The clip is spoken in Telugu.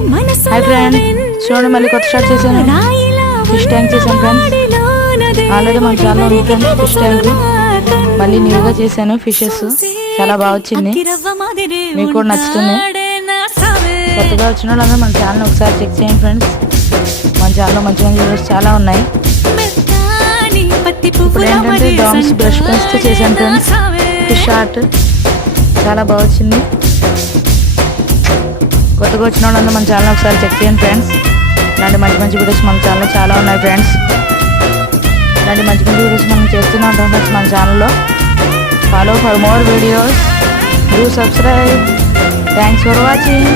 హాయ్ ఫ్రెండ్స్, చూడండి మళ్ళీ కొత్త స్టార్ట్ చేశాను. ఫిష్ ట్యాంక్ చేశాను ఫ్రెండ్స్. ఆల్రెడీ మన ఛానల్ ఉంది ఫ్రెండ్స్. ఫిష్ ట్యాంక్ మళ్ళీ న్యూగా చేశాను. ఫిషెస్ చాలా బాగా వచ్చింది. మీకు కూడా నచ్చుతుంది. కొత్తగా వచ్చిన వాళ్ళందరూ మన ఛానల్ ఒకసారి చెక్ చేయండి ఫ్రెండ్స్. మన ఛానల్లో మంచి మంచి వీడియోస్ చాలా ఉన్నాయి. ఇప్పుడు ఏంటంటే డామ్స్ బ్రష్ పెన్స్తో చేశాను ఫ్రెండ్స్. ఫిష్ ఆర్ట్ చాలా బాగా వచ్చింది. కొత్తగా వచ్చిన వాళ్ళందరూ మన ఛానల్ ఒకసారి చెక్ చేయండి ఫ్రెండ్స్. ఇలాంటి మంచి మంచి వీడియోస్ మన ఛానల్లో చాలా ఉన్నాయి ఫ్రెండ్స్. ఇలాంటి మంచి మంచి వీడియోస్ మనం చేస్తూనే ఉంటాం ఫ్రెండ్స్ మన ఛానల్లో. Follow for more videos. Do subscribe. Thanks for watching.